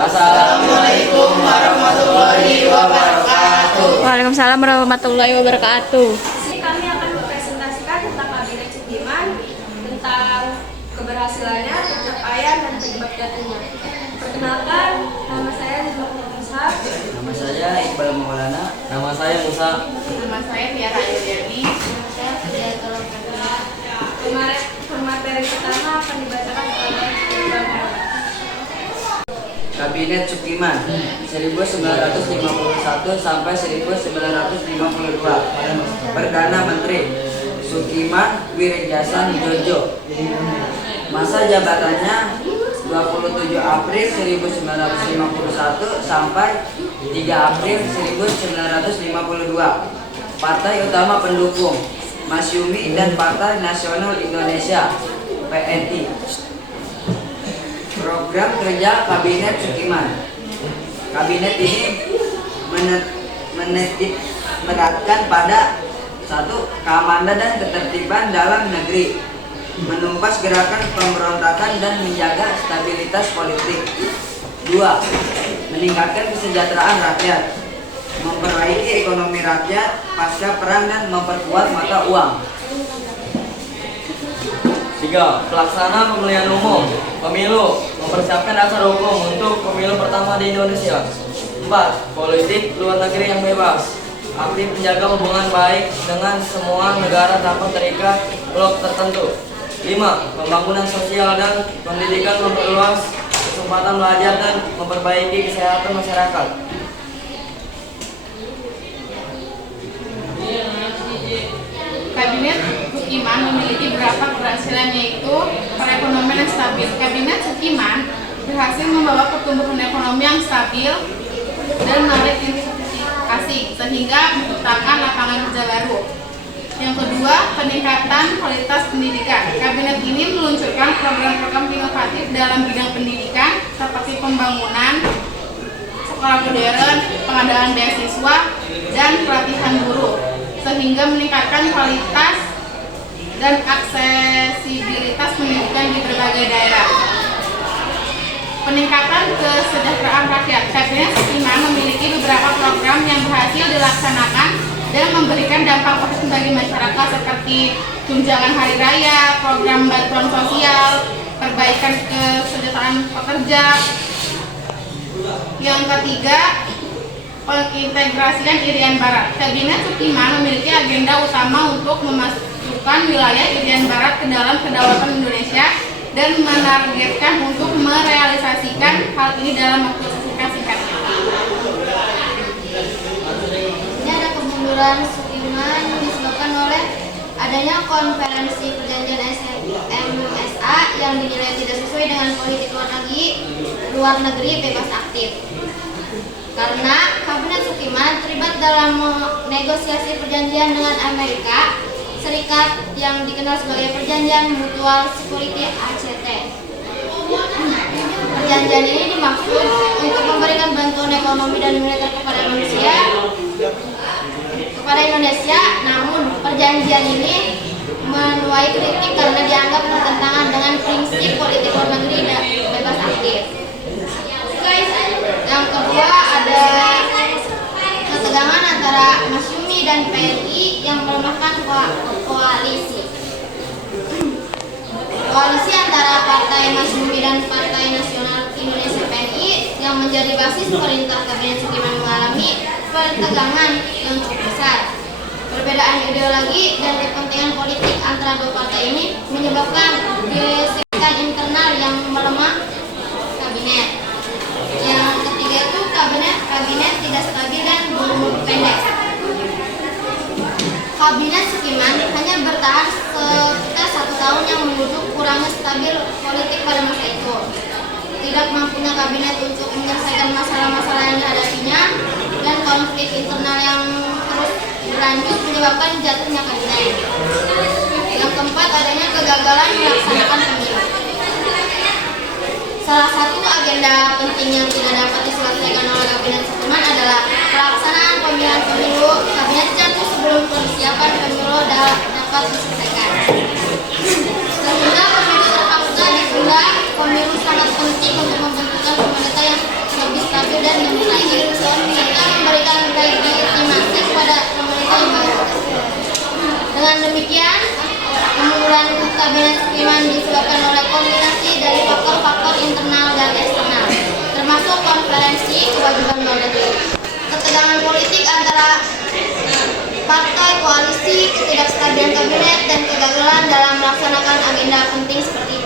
Assalamualaikum warahmatullahi wabarakatuh. Waalaikumsalam warahmatullahi wabarakatuh. Kami akan mempresentasikan tentang Kabinet Sukiman, tentang keberhasilannya, pencapaian, dan penyebab jatuhnya. Perkenalkan, nama saya Nizam Ishak. Nama saya Iqbal Maulana. Nama saya Musa. Nama saya Tiara Ayudeli. Nama saya Fidya Tolong. Materi pertama akan dibacakan oleh Iqbal Maulana. Kabinet Sukiman 1951 sampai 1952. Perdana Menteri Sukiman Wirejasan Jojo. Masa jabatannya 27 April 1951 sampai 3 April 1952. Partai utama pendukung Masyumi dan Partai Nasional Indonesia (PNI). Program kerja Kabinet Sukiman. Kabinet ini menitik beratkan pada 1. Keamanan dan ketertiban dalam negeri, menumpas gerakan pemberontakan dan menjaga stabilitas politik. 2. Meningkatkan kesejahteraan rakyat, memperbaiki ekonomi rakyat pasca perang dan memperkuat mata uang. 3. Pelaksana pemilihan umum, pemilu, mempersiapkan dasar hukum untuk pemilu pertama di Indonesia. 4. Politik luar negeri yang bebas, aktif menjaga hubungan baik dengan semua negara tanpa terikat blok tertentu. 5. Pembangunan sosial dan pendidikan, memperluas kesempatan belajar dan memperbaiki kesehatan masyarakat. Kabinet Sukiman memiliki beberapa keberhasilan, yaitu perekonomian yang stabil. Kabinet Sukiman berhasil membawa pertumbuhan ekonomi yang stabil dan menarik investasi sehingga menciptakan lapangan kerja baru. Yang kedua, peningkatan kualitas pendidikan. Kabinet ini meluncurkan program-program inovatif dalam bidang pendidikan seperti pembangunan sekolah modern, pengadaan beasiswa, dan pelatihan guru, sehingga meningkatkan kualitas dan aksesibilitas pendidikan di berbagai daerah. Peningkatan kesejahteraan rakyat. Kabinet Sukiman memiliki beberapa program yang berhasil dilaksanakan dan memberikan dampak positif bagi masyarakat seperti tunjangan hari raya, program bantuan sosial, perbaikan kesejahteraan pekerja. Yang ketiga, pengintegrasian Irian Barat. Kabinet Sukiman memiliki agenda utama untuk memasukkan wilayah Irian Barat ke dalam kedaulatan Indonesia dan menargetkan untuk merealisasikan hal ini dalam waktu singkat. Ini ada kemunduran Sukiman disebabkan oleh adanya konferensi perjanjian MSA yang dinilai tidak sesuai dengan politik luar negeri bebas aktif. Karena Kabinet Sukiman terlibat dalam negosiasi perjanjian dengan Amerika Serikat yang dikenal sebagai Perjanjian Mutual Security (ACT). Perjanjian ini dimaksud untuk memberikan bantuan ekonomi dan militer kepada Indonesia, namun perjanjian ini menuai kritik karena dianggap bertentangan dengan prinsip politik luar negeri dan bebas aktif. Yang kedua, ada ketegangan antara Masyumi dan PNI yang melemahkan koalisi. Koalisi antara Partai Masyumi dan Partai Nasional Indonesia (PNI) yang menjadi basis pemerintah Kabinet Sukiman mengalami ketegangan yang cukup besar. Perbedaan ideologi dan kepentingan politik antara dua partai ini menyebabkan gesekan internal yang melemah kabinet. Yang ketiga itu kabinet tidak stabil dan berumur pendek. Kabinet Sukiman hanya bertahan sekitar 1 tahun yang menuju kurangnya stabil politik pada masa itu. Tidak mampunya kabinet untuk menyelesaikan masalah-masalah yang dihadapinya dan konflik internal yang terus berlanjut menyebabkan jatuhnya kabinet. Yang keempat, adanya kegagalan melaksanakan pemilu. Salah satu agenda penting yang tidak dapat diselesaikan oleh Kabinet Sukiman adalah pelaksanaan pemilihan pemilu. Kabinet jatuh sebelum persiapan pemilu dapat diselesaikan. Sehingga pemilu terpaksa ditunda. Pemilu sangat penting untuk membentukkan pemerintah yang dan diuji serta memberikan legitimasi kepada pemerintah yang baru. Dengan demikian, kemunduran kabinet Skiman disebabkan oleh kombinasi dari faktor-faktor internal dan eksternal, termasuk konferensi kewajiban luar negeri, ketegangan politik antara partai koalisi, ketidakstabilan kabinet, dan kegagalan dalam melaksanakan agenda penting seperti